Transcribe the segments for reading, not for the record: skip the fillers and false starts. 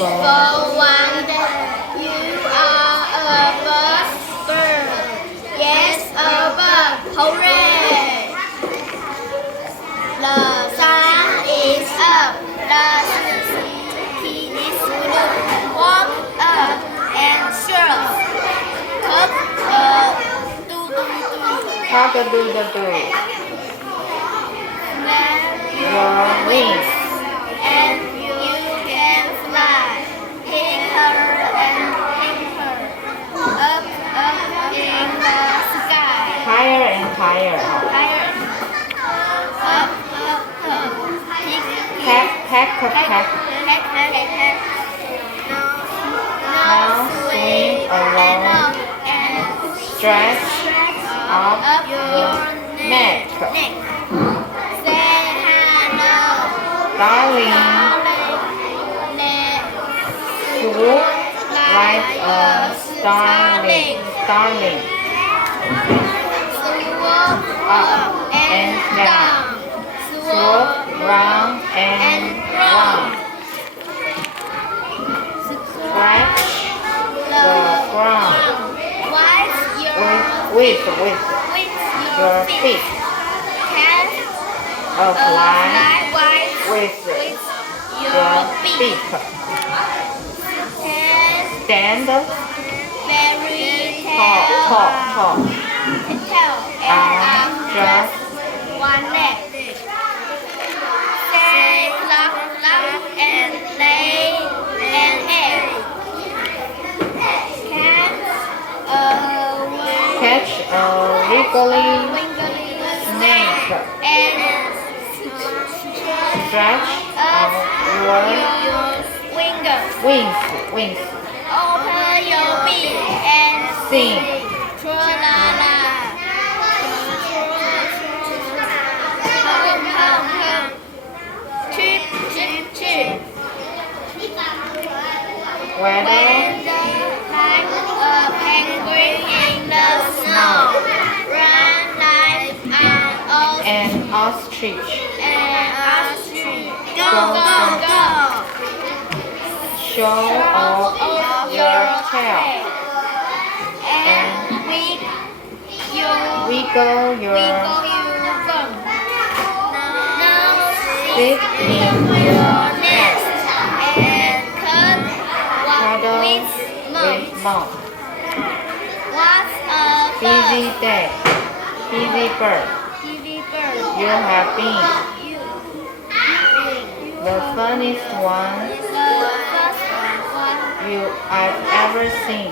For one day, you are a bird. Yes, a bird. Hooray! The sun is up. The city is blue. Walk up and shrill. Cock-a-doodle-doo. Your wings. And you can fly. Pick her and pick her. Up in the sky. Higher and higher. Higher. Up. Peck, peck, peck. Peck. Now swing along. And Stretch up your neck. Say hello. Darling, swoop like a starling. Up and down. Swoop round and round. Scratch the ground with your feet. Apply with your beak. Stand very tall. and Just one leg. Say cluck and lay an egg. catch a wiggly snake. And Stretch out your wings. Open your beak and Sing. Tra-la-la. Hum. Chip. Weather Like a penguin in the snow. Run like and ostrich. an ostrich. Go. Show off your tail. And Wiggle your bum. Now sit in your nest and cut cuddle with with mom. What's a Busy day. Busy bird. You have been the funniest one I've ever seen.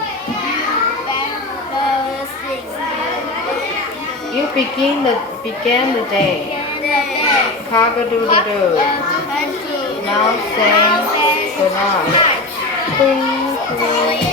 You began the day. Cock-a-doodle-doo. Now say goodnight.